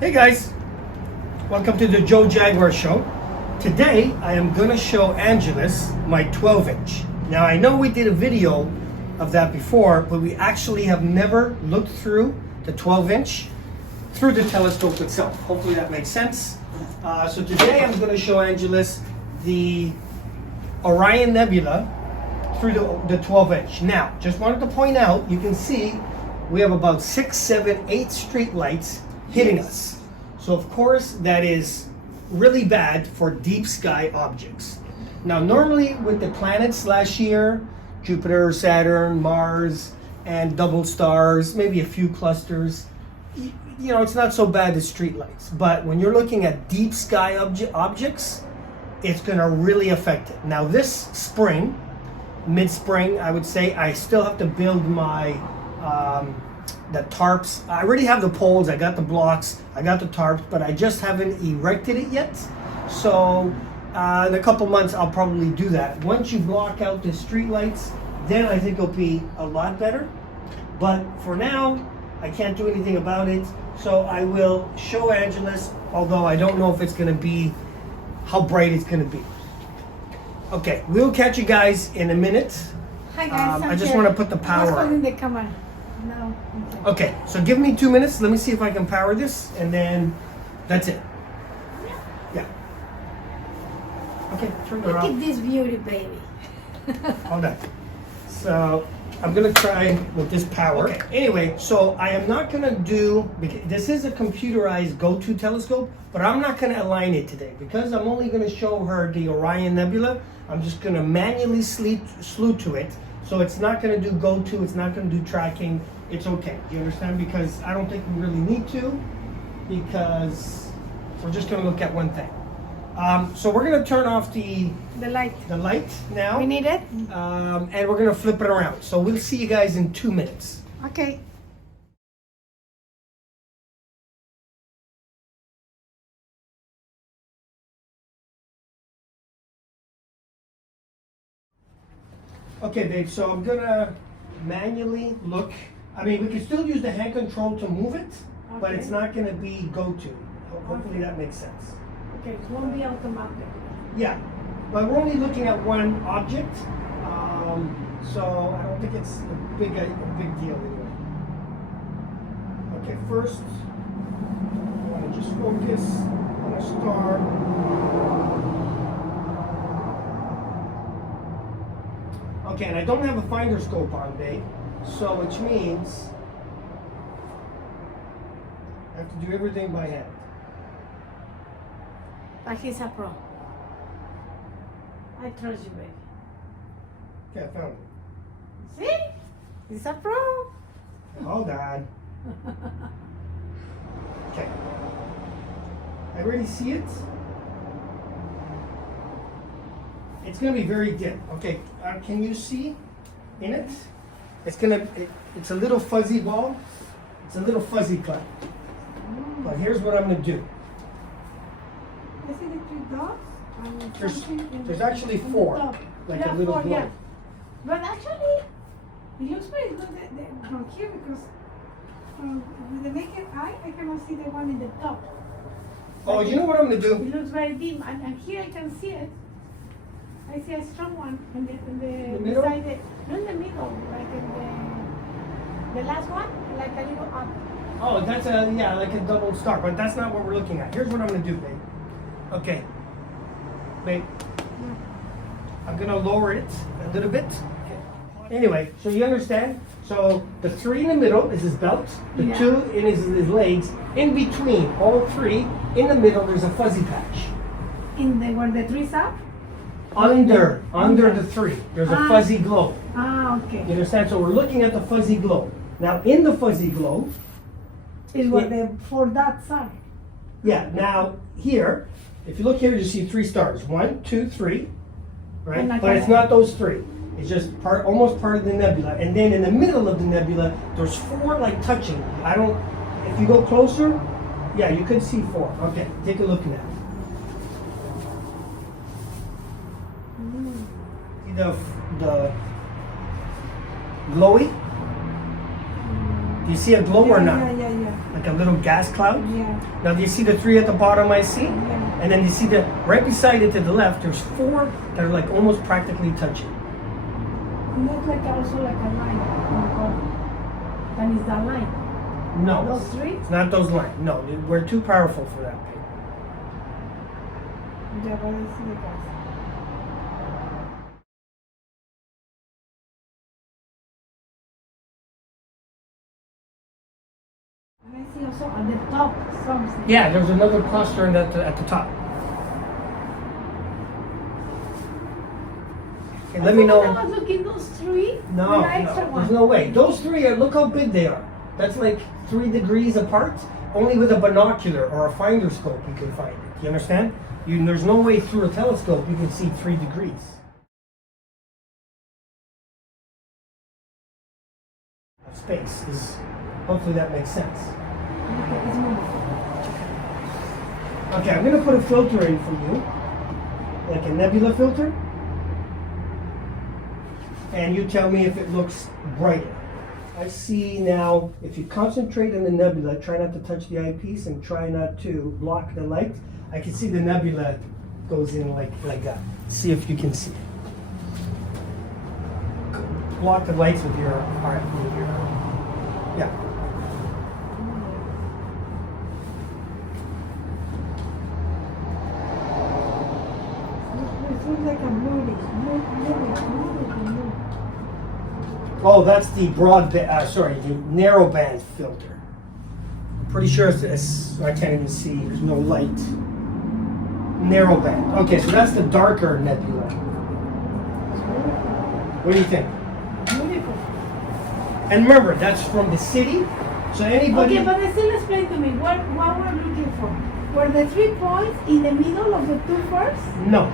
Hey guys, welcome to the Joe Jaguar Show. Today I am going to show Angelus my 12-inch. Now I know we did a video of that before, but we actually have never looked through the 12-inch through the telescope itself. Hopefully that makes sense. So today I'm going to show Angelus the Orion Nebula through the 12-inch. Now, just wanted to point out, you can see we have about 6, 7, 8 street lights hitting us. So of course that is really bad for deep sky objects. Now normally with the planets last year, Jupiter, Saturn, Mars, and double stars, maybe a few clusters, you know, it's not so bad as street lights. But when you're looking at deep sky objects, it's gonna really affect it. Now this spring, mid-spring, I would say, I still have to build my the tarps. I already have the poles, I got the blocks, I got the tarps, but I just haven't erected it yet. So in a couple months I'll probably do that. Once you block out the street lights, then I think it'll be a lot better. But for now, I can't do anything about it. So I will show Angelus, although I don't know if it's gonna be, how bright it's gonna be. Okay, we'll catch you guys in a minute. Hi guys, I just want to put the power on. holding the camera. No. Okay, so give me 2 minutes. Let me see if I can power this, and then that's it. Yeah. Okay, turn it Look off. at this beauty, baby. Hold on. So I'm gonna try with this power. Okay. Anyway, so I am not gonna do. This is a computerized go-to telescope, but I'm not gonna align it today because I'm only gonna show her the Orion Nebula. I'm just gonna manually slew to it. So it's not going to do go-to, it's not going to do tracking, it's okay. Do you understand? Because I don't think we really need to, because we're just going to look at one thing. So we're going to turn off the light. now. We need it? And we're going to flip it around. So we'll see you guys in 2 minutes. Okay. Okay, babe, so I'm gonna manually look. I mean, we can still use the hand control to move it, but it's not gonna be go-to. Hopefully that makes sense. Okay, it won't be automatic. Yeah, but we're only looking at one object, so I don't think it's a big deal anyway. Okay, first, I wanna just focus on a star. Okay, and I don't have a finder scope on, babe, so which means I have to do everything by hand. But he's a pro. I trust you, baby. Okay, I found it. See? He's a pro. Hold on. Okay. I already see it. It's going to be very dim. Okay, can you see in it? It's a little fuzzy ball. It's a little fuzzy cut. But here's what I'm going to do. I see the 3 dots. And There's actually 4, like a little 4, globe. yeah. But actually, it looks very good from here because with the naked eye, I cannot see the one in the top. Oh, you know what I'm going to do? It looks very dim, and here I can see it. I see a strong one in the middle? beside it. Not in the middle, like in the last one, like a little up. Oh, that's like a double star, but that's not what we're looking at. Here's what I'm going to do, babe. Okay. Babe, I'm going to lower it a little bit. Okay. Anyway, so you understand? So the 3 in the middle is his belt, the 2 in his legs. In between all 3, in the middle, there's a fuzzy patch. Where the 3's up? Under the 3, there's a fuzzy glow. Ah, okay. You understand? So we're looking at the fuzzy glow. Now, in the fuzzy glow, Is what the 4 dots are. yeah, now here, if you look here, you see 3 stars. 1, 2, 3, right? But it's not those 3. It's just almost part of the nebula. And then in the middle of the nebula, there's 4 like touching. If you go closer, yeah, you could see 4. Okay, take a look now. See the glowy? Do you see a glow or not? Yeah. like a little gas cloud. Yeah. Now, do you see the 3 at the bottom I see? Yeah. And then you see the right beside it to the left, there's 4 that are like almost practically touching. It looks like also like a line on the bottom. And is that line? No. Those 3? It's not those lines. No, we're too powerful for that. Yeah, but I see the gas. And I see also at the top something. Yeah, there's another cluster in that, at the top. Okay, let me know. I was looking those 3. No, the extra no, one. there's no way. Those 3 are, look how big they are. That's like 3 degrees apart. Only with a binocular or a finder scope you can find it. You understand? There's no way through a telescope you can see 3 degrees. Of space is, hopefully that makes sense. Okay, it's moving. Okay, I'm gonna put a filter in for you, like a nebula filter, and you tell me if it looks brighter. I see now, if you concentrate on the nebula, try not to touch the eyepiece and try not to block the light. I can see the nebula goes in like that. See if you can see. Block the lights with your arm. Yeah. It looks like a movie. Oh, that's the the narrow band filter. I'm pretty sure I can't even see. There's no light. Narrow band. Okay, so that's the darker nebula. What do you think? Beautiful. And remember, that's from the city. So anybody. Okay, but still explain to me what we're looking for. Were the 3 points in the middle of the 2 first? No.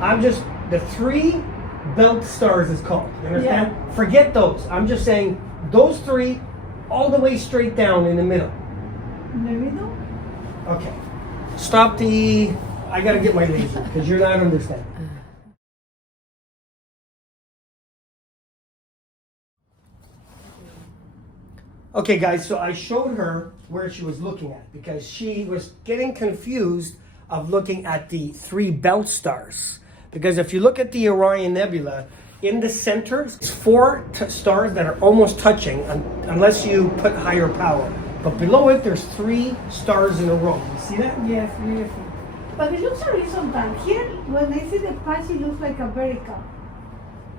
I'm just the 3 belt stars is called. You understand? Yeah. Forget those. I'm just saying those 3 all the way straight down in the middle. In the middle? Okay. Stop the. I gotta get my laser because you're not understanding. Okay, guys, so I showed her where she was looking at because she was getting confused of looking at the 3 belt stars. Because if you look at the Orion Nebula, in the center, it's 4 stars that are almost touching unless you put higher power. But below it, there's 3 stars in a row. You see that? Yes, beautiful. But it looks horizontal. Here, when I see the patch, it looks like a vertical.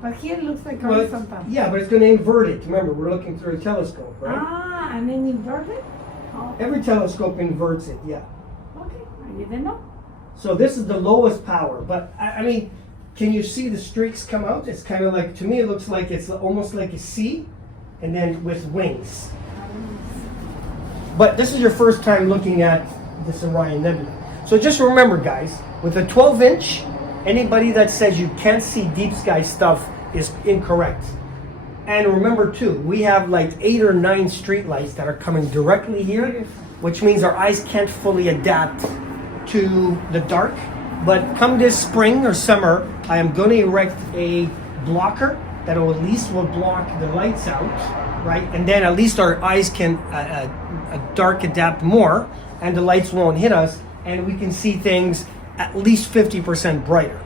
But here it looks like horizontal. Yeah, but it's going to invert it. Remember, we're looking through a telescope, right? Ah, and then invert it? Oh. Every telescope inverts it, yeah. Okay, I didn't know. So this is the lowest power, but I mean, can you see the streaks come out? It's kind of like, to me, it looks like it's almost like a C, and then with wings. But this is your first time looking at this Orion Nebula. So just remember, guys, with a 12-inch, anybody that says you can't see deep sky stuff is incorrect. And remember too, we have like 8 or 9 street lights that are coming directly here, which means our eyes can't fully adapt to the dark. But come this spring or summer, I am going to erect a blocker that will at least block the lights out, right? And then at least our eyes can dark adapt more, and the lights won't hit us, and we can see things at least 50% brighter.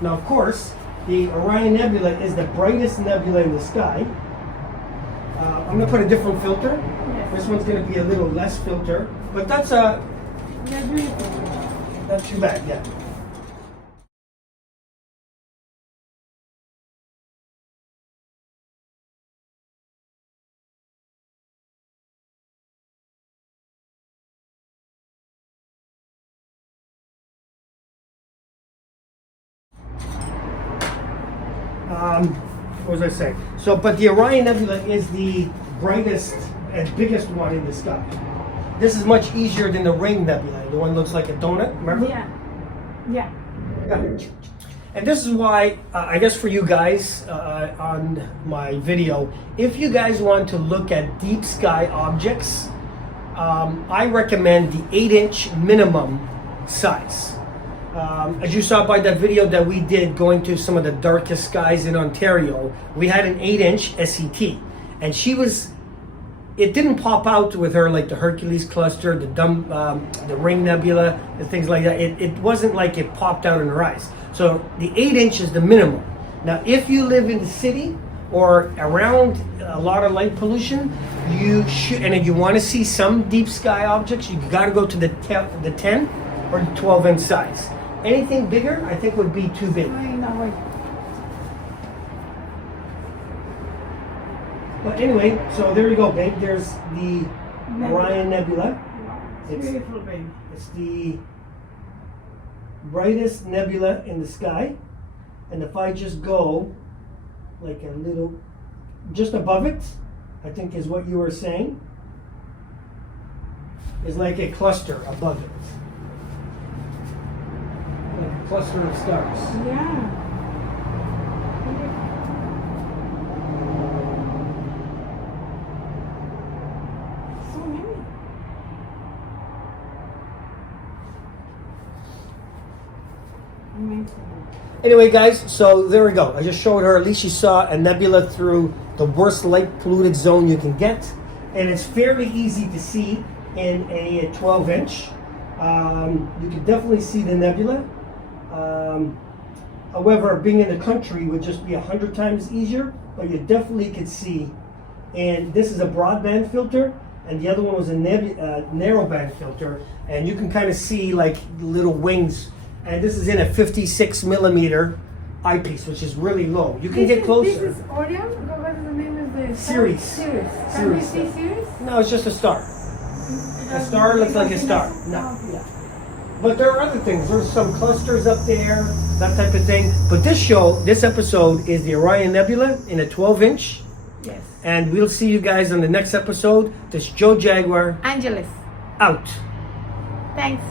Now, of course, the Orion Nebula is the brightest nebula in the sky. I'm going to put a different filter. Yes. This one's going to be a little less filter, but that's They're beautiful. not too bad, yeah. What was I saying? So, but the Orion Nebula is the brightest and biggest one in the sky. This is much easier than the Ring Nebula. The one looks like a donut, remember? Yeah. Yeah. Yeah. And this is why, I guess for you guys on my video, if you guys want to look at deep sky objects, I recommend the 8-inch minimum size. As you saw by that video that we did going to some of the darkest skies in Ontario, we had an 8-inch SET, and she was it didn't pop out with her like the Hercules cluster, the Ring Nebula, and things like that. It wasn't like it popped out in her eyes. So the 8-inch is the minimum. Now, if you live in the city or around a lot of light pollution, you should, and if you want to see some deep sky objects, you got to go to the 10 or the 12-inch size. Anything bigger, I think, would be too big. I know. But anyway, so there you go, babe. There's the Orion Nebula. It's beautiful, baby. It's the brightest nebula in the sky. And if I just go like a little, just above it, I think is what you were saying, is like a cluster above it. Like a cluster of stars. Yeah. So many. Amazing. Anyway, guys, so there we go. I just showed her, at least she saw a nebula through the worst light polluted zone you can get. And it's fairly easy to see in a 12-inch. You can definitely see the nebula. However, being in the country would just be 100 times easier, but you definitely could see. And this is a broadband filter, and the other one was a narrowband filter. And you can kind of see like little wings. And this is in a 56 millimeter eyepiece, which is really low. You can get closer. This is Orion? What is the name of the star? Sirius. Sirius. Can we Sirius. see Sirius? No, it's just a star. A star looks like a star. No, yeah. But there are other things. There's some clusters up there, that type of thing. But this episode is the Orion Nebula in a 12-inch. Yes. And we'll see you guys on the next episode. This is Joe Jaguar Angeles. out. Thanks.